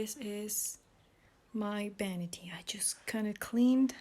this is my vanity. I just kind of cleaned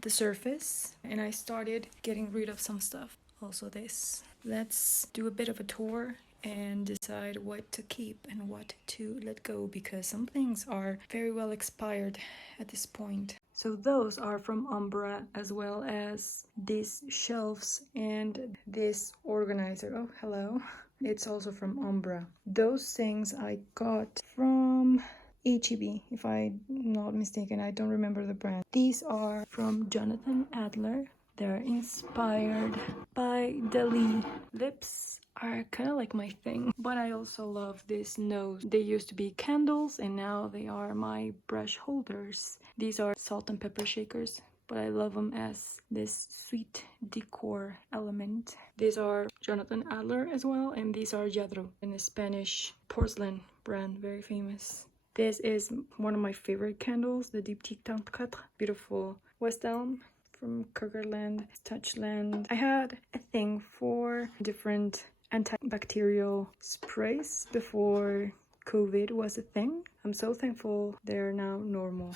the surface and I started getting rid of some stuff. Also this. Let's do a bit of a tour and decide what to keep and what to let go, because some things are very well expired at this point. So those are from Umbra, as well as these shelves and this organizer. Oh, hello. It's also from Umbra. Those things I got from HEB, if I'm not mistaken. I don't remember the brand. These are from Jonathan Adler. They're inspired by Dali. Lips are kind of like my thing, but I also love this nose. They used to be candles and now they are my brush holders. These are salt and pepper shakers, but I love them as this sweet decor element. These are Jonathan Adler as well, and these are Yadro, in a Spanish porcelain brand, very famous. This is one of my favorite candles, the Diptyque 34. Beautiful West Elm from Kirkerland, Touchland. I had a thing for different antibacterial sprays before COVID was a thing. I'm so thankful they're now normal.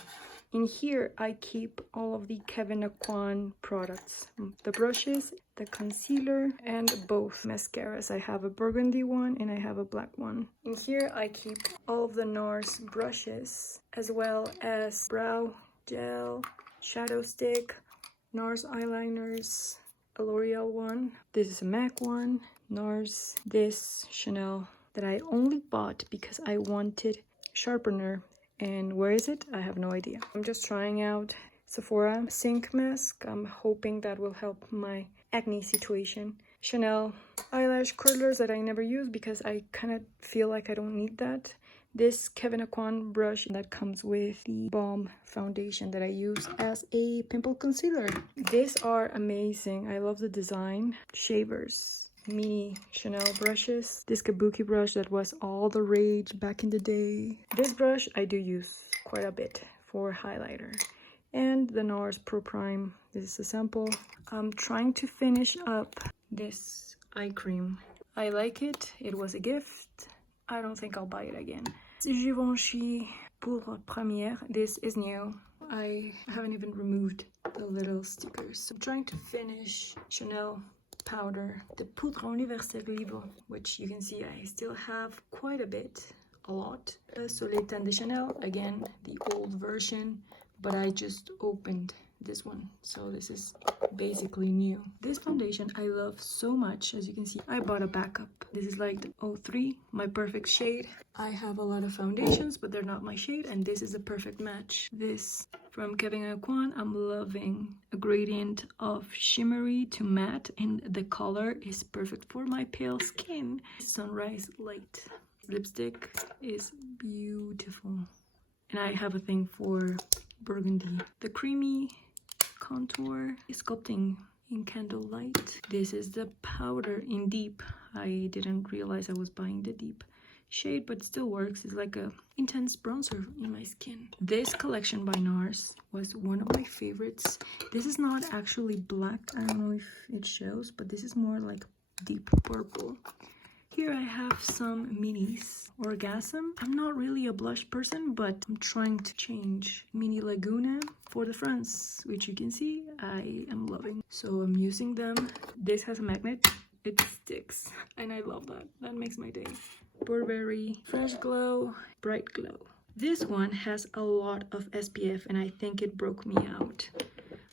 In here, I keep all of the Kevyn Aucoin products. The brushes, the concealer, and both mascaras. I have a burgundy one and I have a black one. In here, I keep all of the Nars brushes, as well as brow gel, shadow stick, Nars eyeliners, a L'Oreal one. This is a MAC one. Nars, this Chanel that I only bought because I wanted sharpener. And where is it? I have no idea. I'm just trying out Sephora Zinc Mask. I'm hoping that will help my acne situation. Chanel eyelash curlers that I never use because I kind of feel like I don't need that. This Kevyn Aucoin brush that comes with the Balm foundation that I use as a pimple concealer. These are amazing. I love the design. Shavers. Mini Chanel brushes. This kabuki brush that was all the rage back in the day. This brush I do use quite a bit for highlighter. And the Nars Pro Prime. This is a sample. I'm trying to finish up this eye cream. I like it. It was a gift. I don't think I'll buy it again. Givenchy Poudre Première. This is new. I haven't even removed the little stickers. So I'm trying to finish Chanel powder, the Poudre Universelle Libre, which you can see I still have quite a bit, a lot. Soleil Tan de Chanel, again, the old version, but I just opened this one, so this is basically new. This foundation I love so much. As you can see, I bought a backup. This is like the 03, my perfect shade. I have a lot of foundations, but they're not my shade, and this is a perfect match. This from Kevyn Aucoin, I'm loving a gradient of shimmery to matte, and the color is perfect for my pale skin. Sunrise Light lipstick is beautiful, and I have a thing for burgundy. The creamy contour is sculpting in candlelight. This is the powder in deep. I didn't realize I was buying the deep shade, but it still works. It's like a intense bronzer in my skin. This collection by Nars was one of my favorites. This is not actually black. I don't know if it shows, but this is more like deep purple. Here I have some minis. Orgasm. I'm not really a blush person, but I'm trying to change. Mini Laguna for the fronts, which you can see I am loving. So I'm using them. This has a magnet. It sticks, and I love that. That makes my day. Burberry Fresh Glow, Bright Glow. This one has a lot of SPF, and I think it broke me out,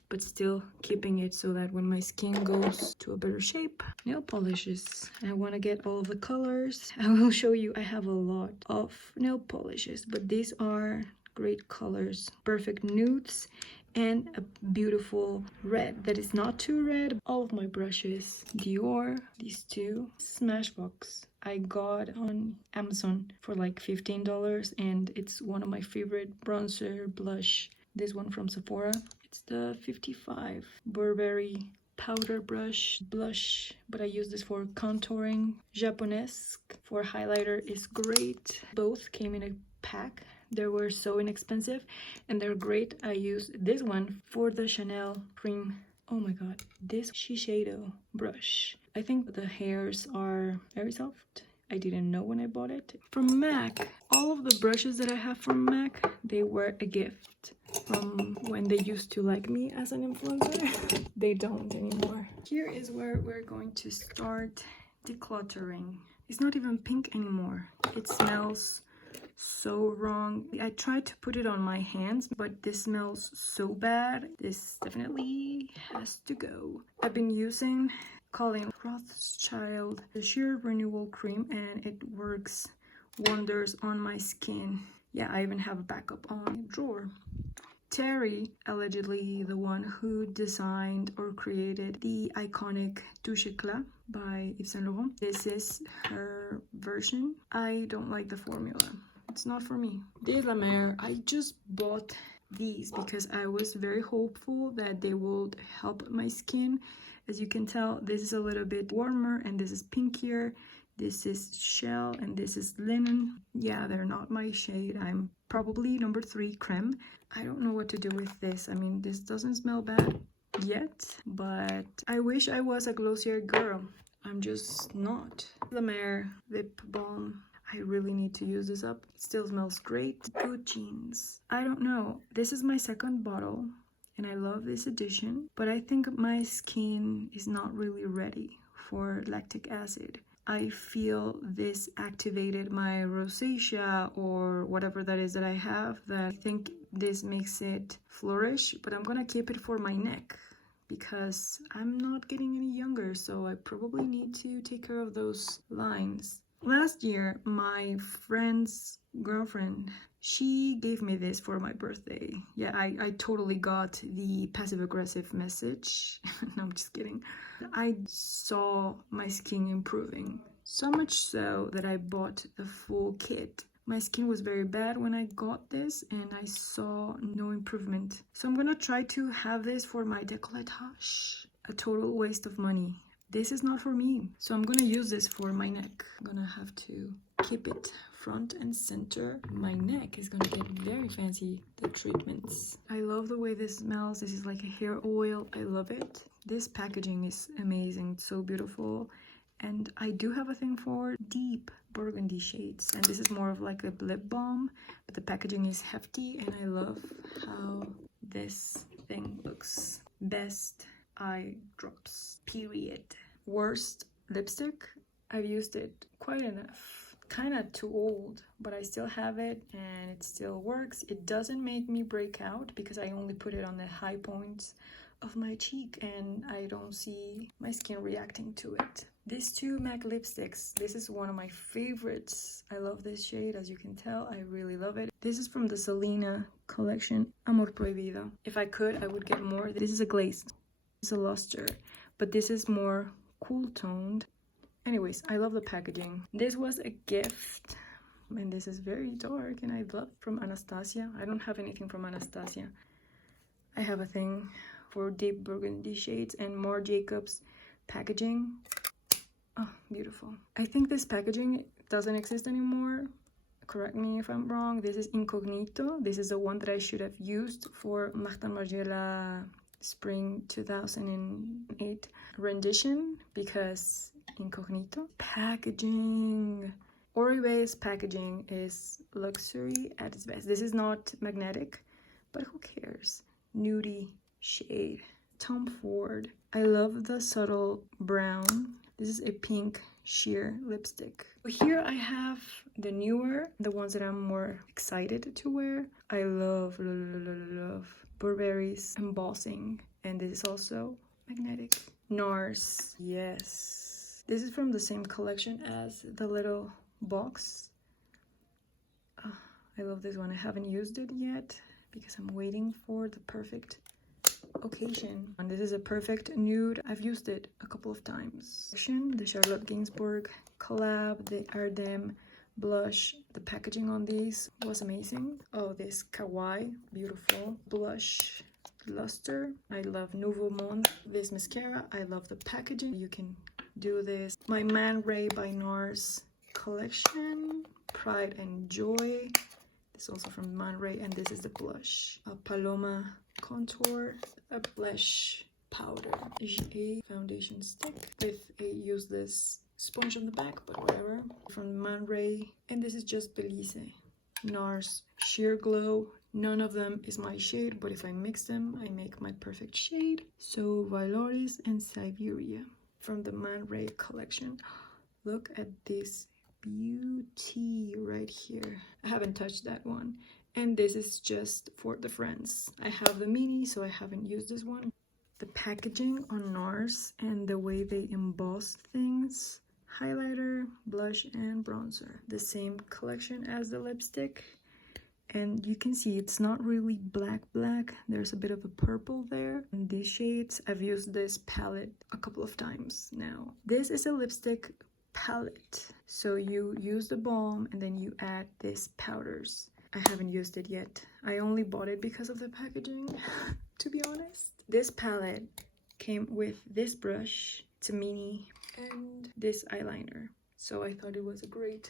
but still keeping it so that when my skin goes to a better shape. Nail polishes. I want to get all of the colors. I will show you. I have a lot of nail polishes, but these are great colors. Perfect nudes and a beautiful red that is not too red. All of my brushes. Dior, these two. Smashbox. I got on Amazon for like $15, and it's one of my favorite bronzer blush. This one from Sephora. It's the 55 Burberry powder brush blush, but I use this for contouring. Japonesque for highlighter is great. Both came in a pack. They were so inexpensive and they're great. I use this one for the Chanel cream. Oh my god, this Shiseido brush. I think the hairs are very soft, I didn't know when I bought it. From MAC, all of the brushes that I have from MAC, they were a gift from when they used to like me as an influencer. They don't anymore. Here is where we're going to start decluttering. It's not even pink anymore. It smells so wrong. I tried to put it on my hands, but this smells so bad. This definitely has to go. I've been using Colin Rothschild Sheer Renewal Cream, and it works wonders on my skin. Yeah, I even have a backup on the drawer. Terry, allegedly the one who designed or created the iconic Touche Éclat by Yves Saint Laurent. This is her version. I don't like the formula. It's not for me. De la Mer, I just bought these because I was very hopeful that they would help my skin. As you can tell, this is a little bit warmer and this is pinkier. This is shell and this is linen. Yeah, they're not my shade. I'm probably number 3 creme. I don't know what to do with this. I mean, this doesn't smell bad yet, but I wish I was a glossier girl. I'm just not. La Mer lip balm. I really need to use this up. It still smells great. Good jeans. I don't know. This is my second bottle and I love this edition, but I think my skin is not really ready for lactic acid. I feel this activated my rosacea or whatever that is that I have, that I think this makes it flourish, but I'm gonna keep it for my neck because I'm not getting any younger, so I probably need to take care of those lines. Last year, my friend's girlfriend, she gave me this for my birthday. Yeah, I totally got the passive-aggressive message. No, I'm just kidding. I saw my skin improving. So much so that I bought the full kit. My skin was very bad when I got this and I saw no improvement. So I'm gonna try to have this for my décolletage. A total waste of money. This is not for me. So I'm gonna use this for my neck. I'm gonna have to keep it front and center. My neck is gonna get very fancy, the treatments. I love the way this smells. This is like a hair oil. I love it. This packaging is amazing. It's so beautiful. And I do have a thing for deep burgundy shades. And this is more of like a lip balm, but the packaging is hefty and I love how this thing looks. Best eye drops, period. Worst lipstick, I've used it quite enough. Kind of too old, but I still have it and it still works. It doesn't make me break out because I only put it on the high points of my cheek and I don't see my skin reacting to it. These two MAC lipsticks, this is one of my favorites. I love this shade, as you can tell. I really love it. This is from the Selena collection, Amor Prohibido. If I could, I would get more. This is a glaze. It's a luster, but this is more cool toned. Anyways, I love the packaging. This was a gift and this is very dark and I love it, from Anastasia. I don't have anything from Anastasia. I have a thing for deep burgundy shades and Marc Jacobs packaging. Oh, beautiful. I think this packaging doesn't exist anymore. Correct me if I'm wrong. This is Incognito. This is the one that I should have used for Martin Margiela Spring 2008 rendition because Incognito. Packaging. Oribe's packaging is luxury at its best. This is not magnetic, but who cares? Nudie shade. Tom Ford. I love the subtle brown. This is a pink sheer lipstick. Here I have the newer, the ones that I'm more excited to wear. I love Burberry's embossing, and this is also magnetic. Nars, yes. This is from the same collection as the little box. I love this one. I haven't used it yet because I'm waiting for the perfect occasion. And this is a perfect nude. I've used it a couple of times. The Charlotte Gainsbourg collab, the Ardem blush. The packaging on these was amazing. Oh, this kawaii, beautiful blush luster. I love Nouveau Monde. This mascara, I love the packaging. You can do this. My Man Ray by Nars collection, Pride and Joy. This is also from Man Ray, and this is the blush. A Paloma contour, a blush powder, a foundation stick with a useless sponge on the back, but whatever. From Man Ray, and this is just Belize. Nars Sheer Glow. None of them is my shade, but if I mix them, I make my perfect shade. So Viloris and Siberia from the Man Ray collection. Look at this beauty right here. I haven't touched that one. And this is just for the friends. I have the mini, so I haven't used this one. The packaging on Nars and the way they emboss things. Highlighter, blush, and bronzer. The same collection as the lipstick. And you can see it's not really black. There's a bit of a purple there. And these shades, I've used this palette a couple of times now. This is a lipstick palette. So you use the balm and then you add these powders. I haven't used it yet. I only bought it because of the packaging, to be honest. This palette came with this brush, it's a mini, and this eyeliner. So I thought it was a great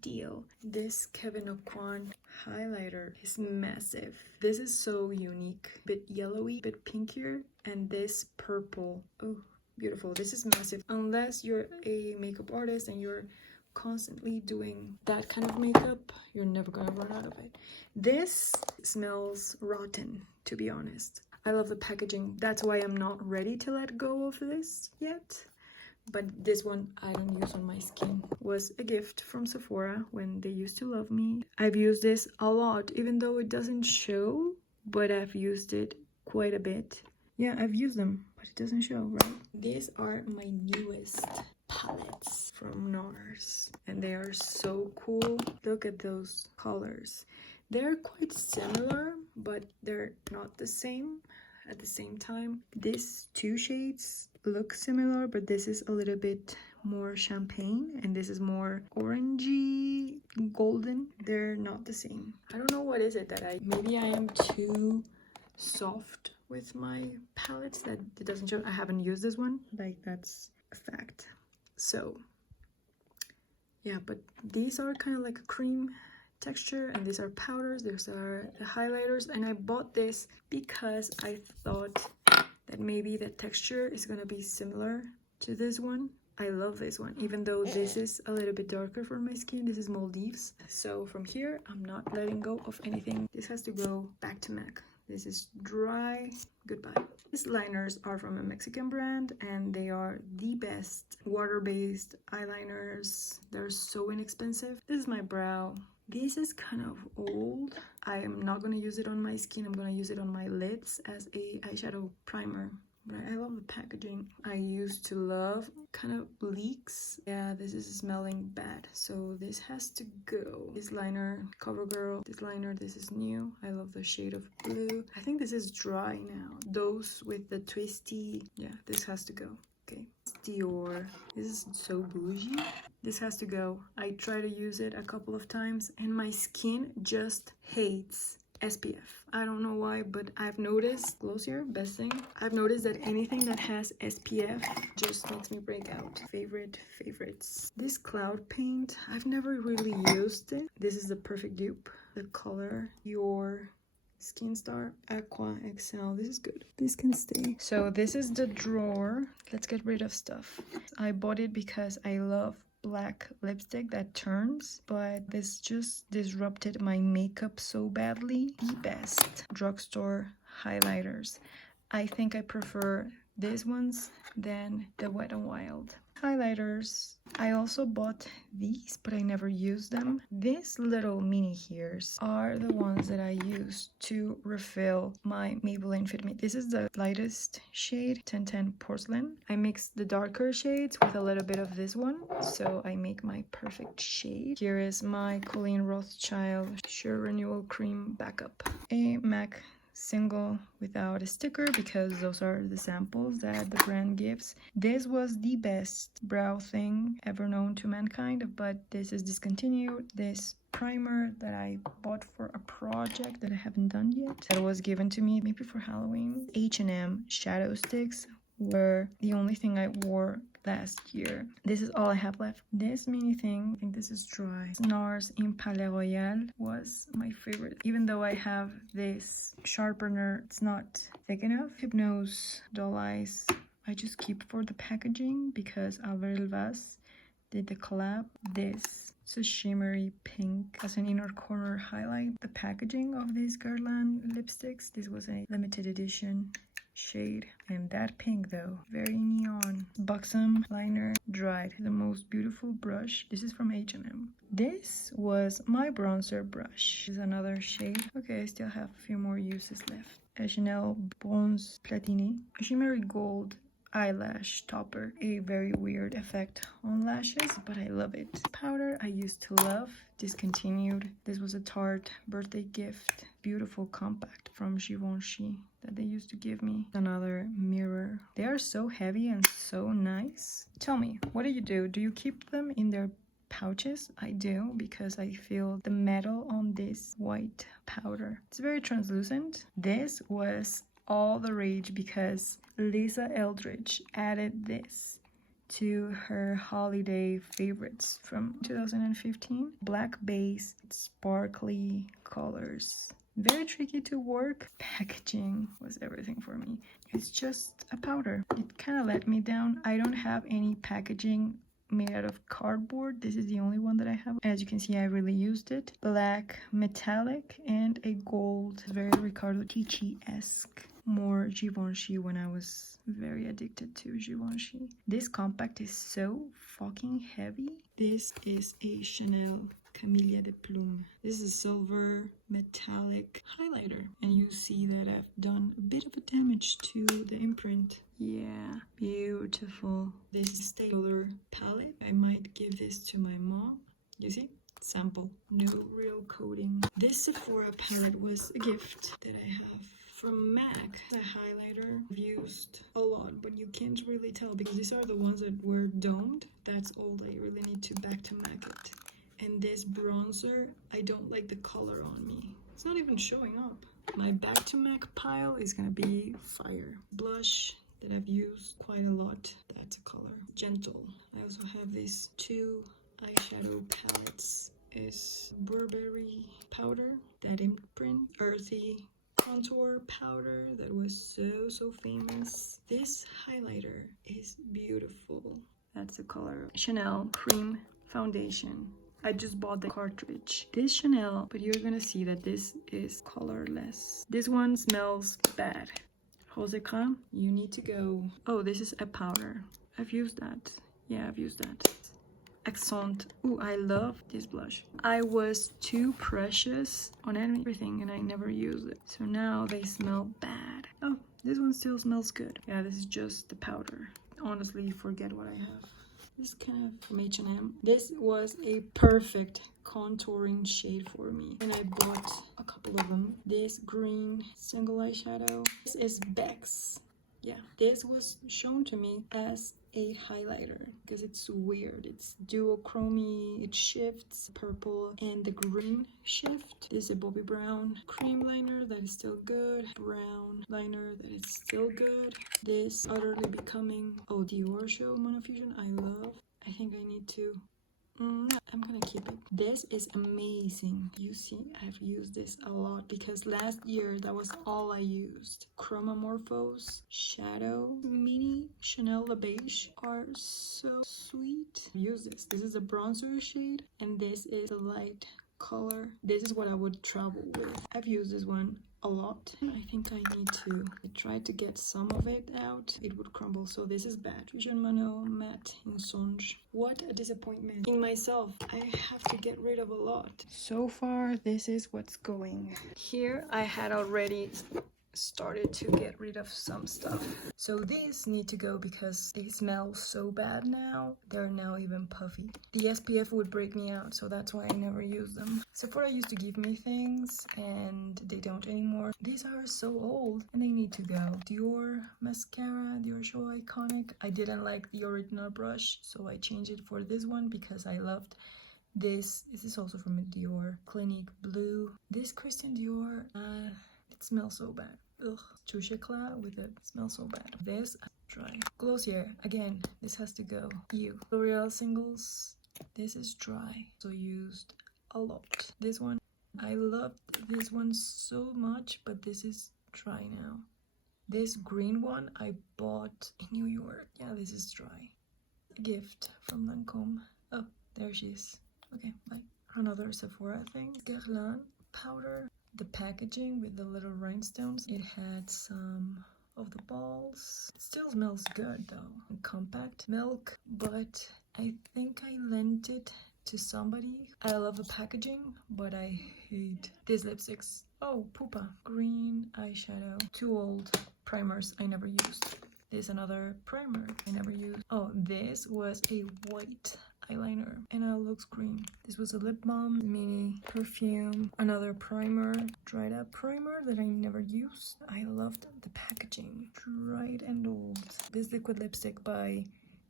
deal. This Kevyn Aucoin highlighter is massive. This is so unique. Bit yellowy, bit pinkier, and this purple. Oh, beautiful. This is massive. Unless you're a makeup artist and you're constantly doing that kind of makeup, you're never gonna run out of it. This smells rotten, to be honest. I love the packaging. That's why I'm not ready to let go of this yet. But this one I don't use on my skin. Was a gift from Sephora when they used to love me. I've used this a lot, even though it doesn't show, but I've used it quite a bit. Yeah, I've used them, but it doesn't show, right? These are my newest palettes from Nars, and they are so cool. Look at those colors. They're quite similar, but they're not the same at the same time. These two shades look similar, but this is a little bit more champagne and this is more orangey golden. They're not the same. I don't know what is it that maybe I am too soft with my palettes that it doesn't show. I haven't used this one, like, that's a fact. So yeah, but these are kind of like a cream texture, and these are powders. These are the highlighters, and I bought this because I thought that maybe the texture is gonna be similar to this one. I love this one, even though this is a little bit darker for my skin. This is Maldives. So from here, I'm not letting go of anything. This has to go back to MAC. This is dry. Goodbye. These liners are from a Mexican brand, and they are the best water-based eyeliners. They're so inexpensive. This is my brow. This is kind of old. I am not going to use it on my skin. I'm going to use it on my lids as a eyeshadow primer. But I love the packaging. I used to love kind of leaks. Yeah, this is smelling bad. So this has to go. This liner, CoverGirl. This liner, this is new. I love the shade of blue. I think this is dry now. Those with the twisty. Yeah, this has to go. Okay. Dior. This is so bougie. This has to go. I try to use it a couple of times and my skin just hates SPF. I don't know why, but I've noticed, Glossier, best thing. I've noticed that anything that has SPF just makes me break out. Favorites. This cloud paint, I've never really used it. This is the perfect dupe. The color, Your Skin Star Aqua XL. This is good. This can stay. So this is the drawer. Let's get rid of stuff. I bought it because I love black lipstick that turns, but this just disrupted my makeup so badly. The best Drugstore highlighters. I think I prefer these ones than the Wet n Wild highlighters. I also bought these, but I never used them. These little mini hairs are the ones that I use to refill my Maybelline Fit Me. This is the lightest shade, 1010 Porcelain. I mix the darker shades with a little bit of this one, so I make my perfect shade. Here is my Colleen Rothschild Sure Renewal Cream Backup. A MAC single without a sticker, because those are the samples that the brand gives. This was the best brow thing ever known to mankind, but this is discontinued. This primer that I bought for a project that I haven't done yet, that was given to me maybe for Halloween. H&M shadow sticks were the only thing I wore last year. This is all I have left. This mini thing, I think this is dry. Nars in Palais Royal was my favorite. Even though I have this sharpener, it's not thick enough. Hypnose Doll Eyes, I just keep for the packaging because Albert Elvas did the collab. This, it's a shimmery pink as an inner corner highlight. The packaging of these Guerlain lipsticks, this was a limited edition shade, and that pink though, very neon. Buxom liner, dried. The most beautiful brush. This is from H&M. This was my bronzer brush. This is another shade. Okay, I still have a few more uses left. A Chanel Bronze Platini, a shimmery gold eyelash topper. A very weird effect on lashes, but I love it. Powder I used to love, discontinued. This was a Tarte birthday gift. Beautiful compact from Givenchy that they used to give me. Another mirror. They are so heavy and so nice. Tell me, what do? Do you keep them in their pouches? I do, because I feel the metal on this white powder. It's very translucent. This was all the rage because Lisa Eldridge added this to her holiday favorites from 2015. Black base, sparkly colors. Very tricky to work. Packaging was everything for me. It's just a powder. It kind of let me down. I don't have any packaging made out of cardboard. This is the only one that I have. As you can see, I really used it. Black metallic and a gold. Very Riccardo Tisci-esque. More Givenchy when I was very addicted to Givenchy. This compact is so fucking heavy. This is a Chanel Camellia de Plume. This is a silver metallic highlighter, and you see that I've done a bit of a damage to the imprint. Yeah, beautiful. This is the color palette. I might give this to my mom. You see? Sample. No real coating. This Sephora palette was a gift that I have from MAC. The highlighter I've used a lot, but you can't really tell because these are the ones that were domed. That's all I really need to back to MAC it. And this bronzer, I don't like the color on me. It's not even showing up. My back to MAC pile is gonna be fire. Blush that I've used quite a lot. That's a color. Gentle. I also have these two eyeshadow palettes. Is Burberry powder, that imprint, earthy contour powder that was so famous. This highlighter is beautiful. That's the color. Chanel cream foundation. I just bought the cartridge. This Chanel, but you're gonna see that this is colorless. This one smells bad. Rose Crème, you need to go. Oh, this is a powder. I've used that. Yeah, I've used that. Accent. Ooh, I love this blush. I was too precious on everything and I never used it. So now they smell bad. Oh, this one still smells good. Yeah, this is just the powder. Honestly, forget what I have. This kind of from H&M. This was a perfect contouring shade for me. And I bought a couple of them. This green single eyeshadow. This is Bex. Yeah, this was shown to me as a highlighter because it's weird. It's duochromy, it shifts, purple and the green shift. This is a Bobbi Brown cream liner that is still good, brown liner that is still good. This Utterly Becoming, oh, Dior Show Monofusion, I love. I think I need to I'm gonna keep it. This is amazing. You see, I've used this a lot because last year that was all I used. Chromamorphose Shadow Mini Chanel Le Beige are so sweet. Use this. This is a bronzer shade and this is a light color. This is what I would travel with. I've used this one a lot. I think I need to try to get some of it out. It would crumble, so this is bad. Jean Mano Matte in Songe. What a disappointment in myself. I have to get rid of a lot. So far, this is what's going. Here, I had already started to get rid of some stuff. So these need to go because they smell so bad now. They're now even puffy. The SPF would break me out, so that's why I never use them. Sephora used to give me things and they don't anymore. These are so old and they need to go. Dior Mascara, Dior Show Iconic. I didn't like the original brush, so I changed it for this one because I loved this. This is also from a Dior Clinique Blue. This Christian Dior, it smells so bad. Ugh. Touche Eclat with it. Smells so bad. This, dry. Glossier, again, this has to go. You. L'Oreal Singles. This is dry. So used a lot. This one, I loved this one so much, but this is dry now. This green one I bought in New York. Yeah, this is dry. A gift from Lancome. There she is. Okay, bye. Another Sephora thing. Guerlain powder. The packaging with the little rhinestones. It had some of the balls. It still smells good though. Compact milk, but I think I lent it to somebody. I love the packaging, but I hate these lipsticks. Oh, Pupa. Green eyeshadow. 2 old primers I never used. There's another primer I never used. Oh, this was a white eyeliner and now it looks green. This was a lip balm, mini perfume, another primer, dried up primer that I never used. I loved the packaging. Dried and old. This liquid lipstick by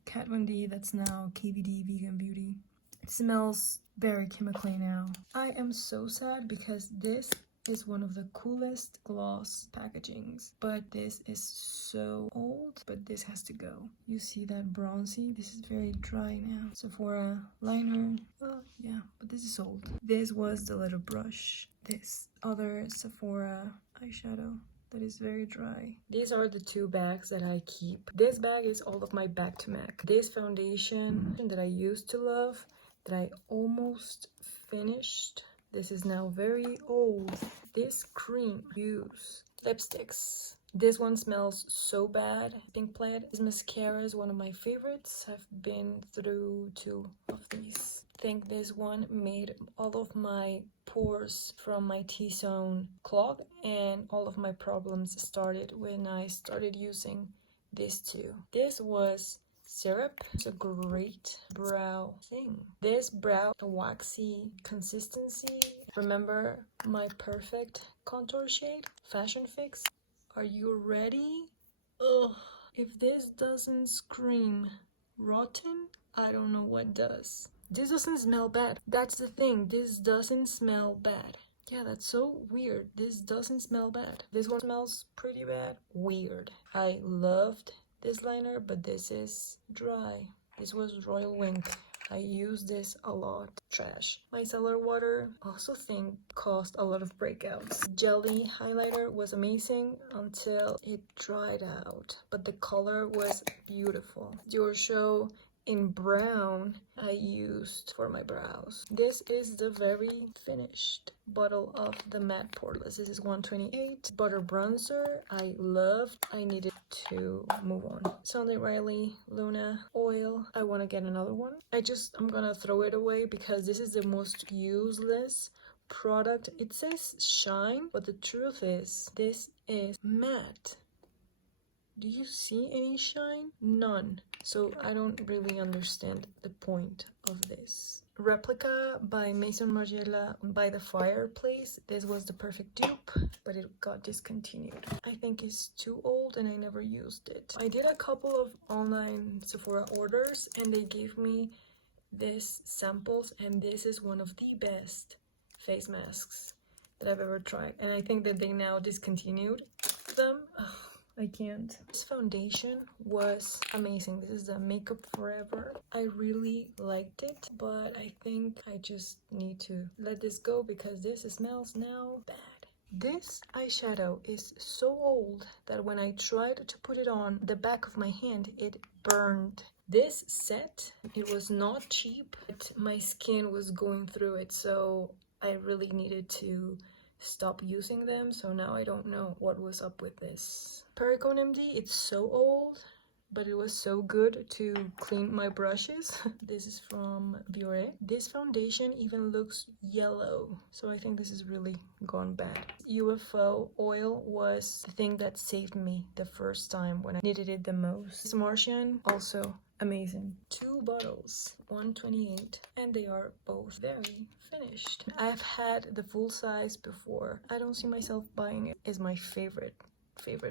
Kat Von D that's now KVD Vegan Beauty. It smells very chemically now. I am so sad because this is one of the coolest gloss packagings, but this is so old, but this has to go. You see that bronzy? This is very dry now. Sephora liner. Oh yeah, but this is old. This was the little brush. This other Sephora eyeshadow that is very dry. These are the 2 bags that I keep. This bag is all of my back to MAC. This foundation that I used to love, that I almost finished. This is now very old. This cream, use lipsticks. This one smells so bad. Pink Plaid. This mascara is one of my favorites. I've been through 2 of these. I think this one made all of my pores from my T-zone clog, and all of my problems started when I started using this too. This was syrup. It's a great brow thing. This brow waxy consistency. Remember my perfect contour shade? Fashion Fix. Are you ready? Ugh. If this doesn't scream rotten, I don't know what does. This doesn't smell bad. That's the thing. This doesn't smell bad. Yeah, that's so weird. This doesn't smell bad. This one smells pretty bad. Weird. I loved this liner, but this is dry. This was Royal Wink. I use this a lot. Trash. Micellar water, also think caused a lot of breakouts. Jelly highlighter was amazing until it dried out, but the color was beautiful. Dior Show in brown I used for my brows. This is the very finished bottle of the matte poreless. This is 128. Butter bronzer I loved. I needed to move on. Sunday Riley Luna oil. I want to get another one. I'm gonna throw it away because this is the most useless product. It says shine, but the truth is this is matte. Do you see any shine? None. So I don't really understand the point of this. Replica by Maison Margiela by the fireplace. This was the perfect dupe, but it got discontinued. I think it's too old and I never used it. I did a couple of online Sephora orders and they gave me this samples, and this is one of the best face masks that I've ever tried. And I think that they now discontinued them. Ugh. I can't. This foundation was amazing. This is the Makeup Forever. I really liked it, but I think I just need to let this go because this smells now bad. This eyeshadow is so old that when I tried to put it on the back of my hand, it burned. This set, it was not cheap, but my skin was going through it, so I really needed to stop using them. So now I don't know what was up with this. Perricone MD, it's so old, but it was so good to clean my brushes. This is from Biore. This foundation even looks yellow, so I think this is really gone bad. UFO oil was the thing that saved me the first time when I needed it the most. This Martian, also amazing. 2 bottles, 128, and they are both very finished. I've had the full size before. I don't see myself buying it. It's my favorite.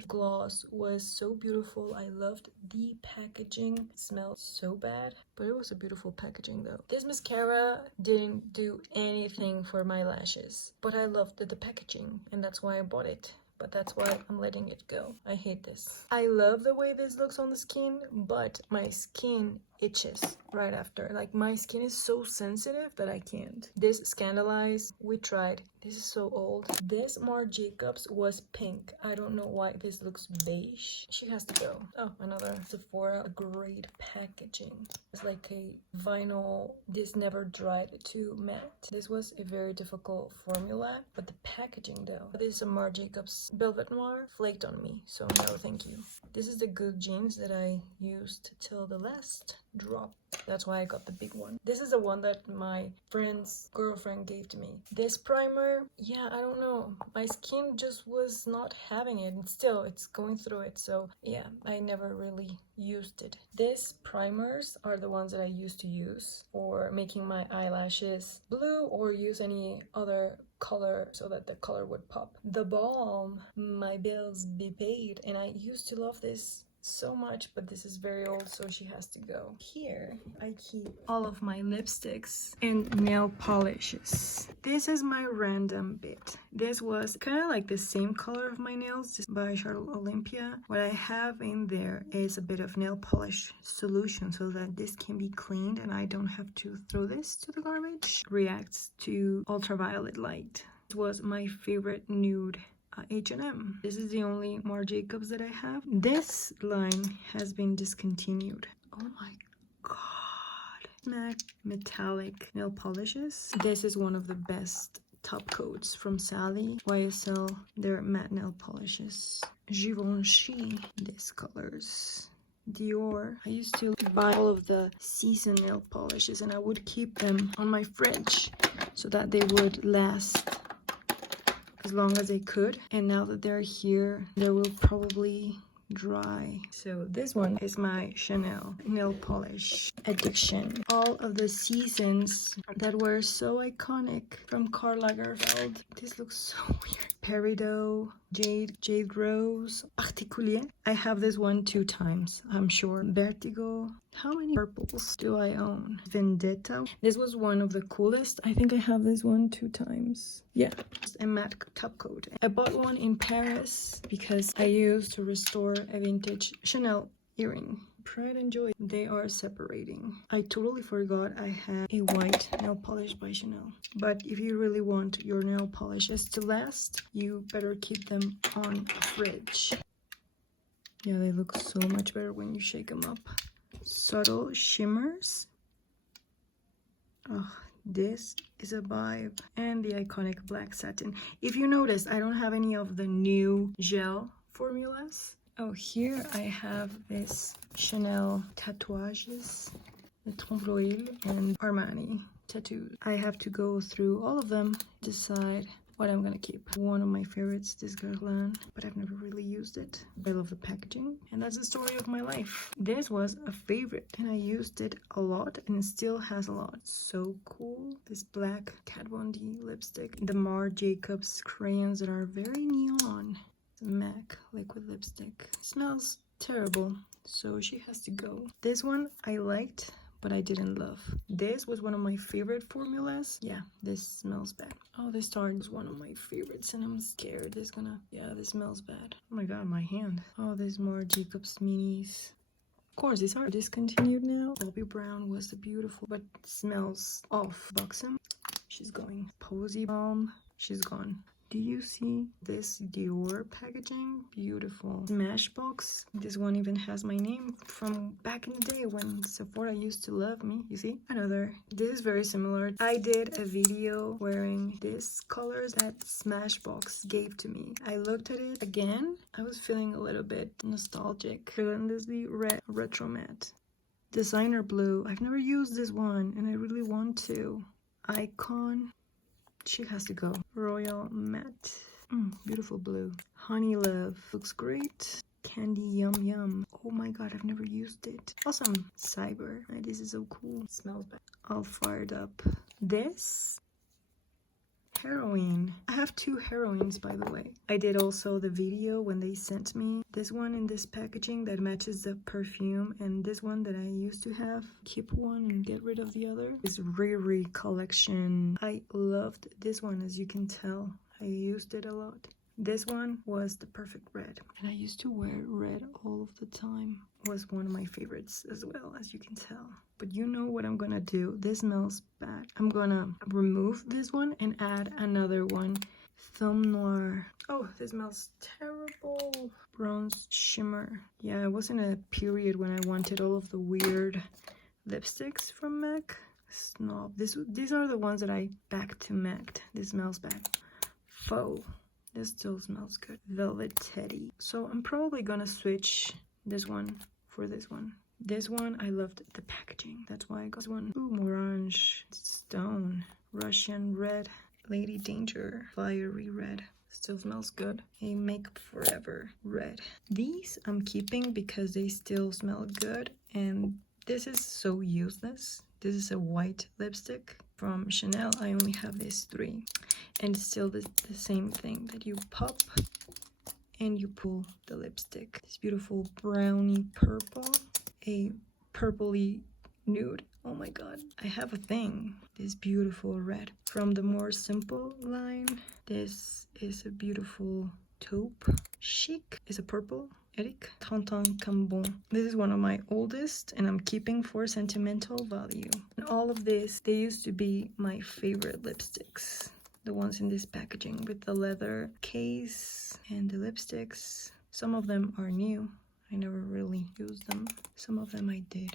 Gloss was so beautiful. I loved the packaging. It smelled so bad, but it was a beautiful packaging though. This mascara didn't do anything for my lashes, but I loved the packaging and that's why I bought it. But that's why I'm letting it go. I hate this. I love the way this looks on the skin, but my skin itches right after. Like, my skin is so sensitive that I can't. This Scandalize, we tried. This is so old. This Marc Jacobs was pink. I don't know why this looks beige. She has to go. Oh, another Sephora. Great packaging. It's like a vinyl. This never dried to matte. This was a very difficult formula, but the packaging though. This is a Marc Jacobs Velvet Noir. Flaked on me, so no thank you. This is the good jeans that I used till the last drop. That's why I got the big one. This is the one that my friend's girlfriend gave to me. This primer, yeah, I don't know. My skin just was not having it. And still, it's going through it. So yeah, I never really used it. These primers are the ones that I used to use for making my eyelashes blue or use any other color so that the color would pop. The balm, my bills be paid. And I used to love this so much, but this is very old, so she has to go. Here I keep all of my lipsticks and nail polishes. This is my random bit. This was kind of like the same color of my nails, just by Charlotte Olympia. What I have in there is a bit of nail polish solution so that this can be cleaned and I don't have to throw this to the garbage. Reacts to ultraviolet light. This was my favorite nude H&M. This is the only Marc Jacobs that I have. This line has been discontinued. Oh my god. MAC metallic nail polishes. This is one of the best top coats from Sally. YSL, their matte nail polishes. Givenchy, these colors. Dior. I used to buy all of the season nail polishes and I would keep them on my fridge so that they would last as long as they could, and now that they're here, they will probably dry. So this one is my Chanel nail polish addiction. All of the seasons that were so iconic from Karl Lagerfeld. This looks so weird. Peridot, Jade Rose, Particulier. I have this one 2 times, I'm sure. Vertigo. How many purples do I own? Vendetta. This was one of the coolest. I think I have this one 2 times. Yeah, a matte top coat. I bought one in Paris because I used to restore a vintage Chanel earring. Pride and Joy, they are separating. I totally forgot I had a white nail polish by Chanel. But if you really want your nail polishes to last, you better keep them on a fridge. Yeah, they look so much better when you shake them up. Subtle shimmers. Oh, this is a vibe. And the iconic black satin. If you notice, I don't have any of the new gel formulas. Oh, here I have this Chanel tatouages, the Trompe-l'oeil and Armani tattoos. I have to go through all of them, decide what I'm gonna keep. One of my favorites, this Guerlain, but I've never really used it. I love the packaging, and that's the story of my life. This was a favorite, and I used it a lot, and it still has a lot. So cool. This black Kat Von D lipstick. The Marc Jacobs crayons that are very neon. MAC liquid lipstick. Smells terrible, so she has to go. This one I liked, but I didn't love. This was one of my favorite formulas. Yeah, this smells bad. Oh, this tart is one of my favorites, and I'm scared this smells bad. Oh my god, my hand. Oh, this Marc Jacobs minis. Of course, these are discontinued now. Bobbi Brown was beautiful, but smells off. Buxom, she's going. Posy Balm, she's gone. Do you see this Dior packaging? Beautiful. Smashbox. This one even has my name from back in the day when Sephora used to love me. You see? Another. This is very similar. I did a video wearing these colors that Smashbox gave to me. I looked at it again. I was feeling a little bit nostalgic. And this is the red retro matte. Designer blue. I've never used this one and I really want to. Icon. She has to go. Royal Matte. Beautiful blue. Honey Love. Looks great. Candy Yum Yum. Oh my god, I've never used it. Awesome. Cyber. This is so cool. Smells bad. All fired up. This. Heroine. I have 2 heroines, by the way. I did also the video when they sent me this one in this packaging that matches the perfume, and this one that I used to have. Keep one and get rid of the other. This Riri collection. I loved this one, as you can tell. I used it a lot. This one was the perfect red. And I used to wear red all of the time. It was one of my favorites as well, as you can tell. But you know what I'm gonna do? This smells bad. I'm gonna remove this one and add another one. Noir. Oh, this smells terrible. Bronze shimmer. Yeah, I was in a period when I wanted all of the weird lipsticks from MAC. Snob. These are the ones that I back to MAC'd. This smells bad. Faux. This still smells good. Velvet Teddy. So I'm probably gonna switch this one for this one. This one, I loved the packaging. That's why I got this one. Ooh, Orange. Stone. Russian red. Lady Danger. Fiery red. Still smells good. A Makeup Forever red. These I'm keeping because they still smell good. And this is so useless. This is a white lipstick from Chanel. I only have these 3. And it's still the same thing that you pop and you pull the lipstick. This beautiful brownie purple. A purpley nude. Oh my god. I have a thing. This beautiful red. From the more simple line, this is a beautiful taupe. Chic is a purple. Eric Tonton Cambon. This is one of my oldest and I'm keeping for sentimental value. And all of this, they used to be my favorite lipsticks. The ones in this packaging with the leather case and the lipsticks. Some of them are new. I never really used them. Some of them I did.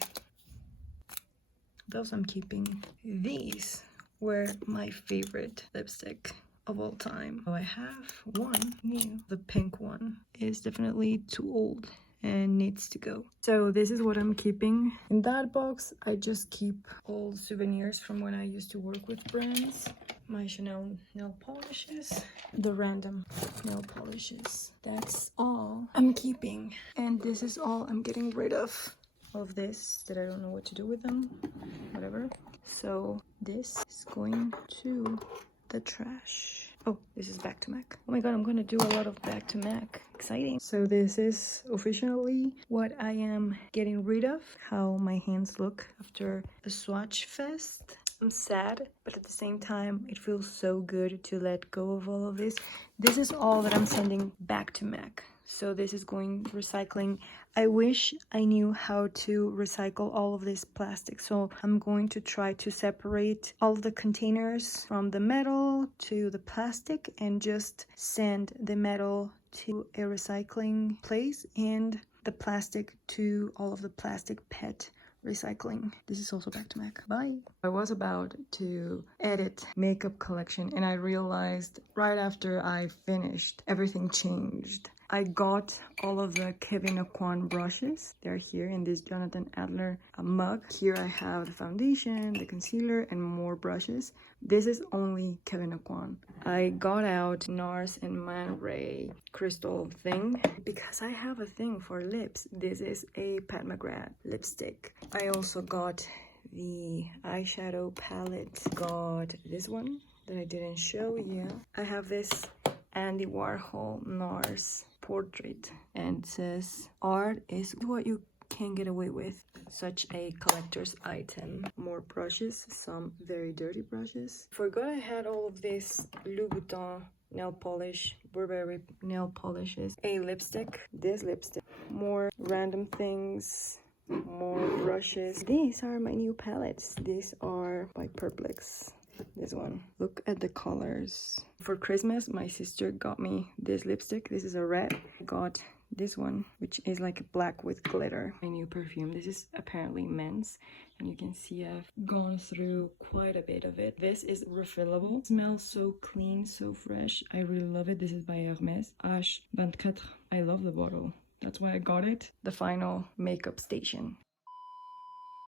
Those I'm keeping. These were my favorite lipstick of all time. So I have one new. The pink one is definitely too old and needs to go. So this is what I'm keeping. In that box, I just keep old souvenirs from when I used to work with brands. My Chanel nail polishes, the random nail polishes. That's all I'm keeping. And this is all I'm getting rid of this that I don't know what to do with them. Whatever. So this is going to the trash. Oh, this is back to MAC. Oh my god, I'm gonna do a lot of back to MAC. Exciting. So this is officially what I am getting rid of. How my hands look after a swatch fest. I'm sad, but at the same time, it feels so good to let go of all of this. This is all that I'm sending back to MAC. So this is going recycling. I wish I knew how to recycle all of this plastic. So I'm going to try to separate all of the containers from the metal to the plastic and just send the metal to a recycling place and the plastic to all of the plastic PET recycling. This is also back to MAC. Bye. I was about to edit makeup collection and I realized right after I finished, everything changed. I got all of the Kevyn Aucoin brushes. They're here in this Jonathan Adler mug. Here I have the foundation, the concealer, and more brushes. This is only Kevyn Aucoin. I got out Nars and Man Ray crystal thing because I have a thing for lips. This is a Pat McGrath lipstick. I also got the eyeshadow palette. Got this one that I didn't show you. I have this Andy Warhol Nars portrait and it says art is what you can get away with. Such a collector's item. More brushes, some very dirty brushes. Forgot I had all of this Louis Vuitton nail polish, Burberry nail polishes, a lipstick, this lipstick, more random things, more brushes. These are my new palettes. These are by Purplex. This one. Look at the colors. For Christmas, my sister got me this lipstick. This is a red. I got this one, which is like black with glitter. My new perfume. This is apparently men's. And you can see I've gone through quite a bit of it. This is refillable. It smells so clean, so fresh. I really love it. This is by Hermès. H24. I love the bottle. That's why I got it. The final makeup station.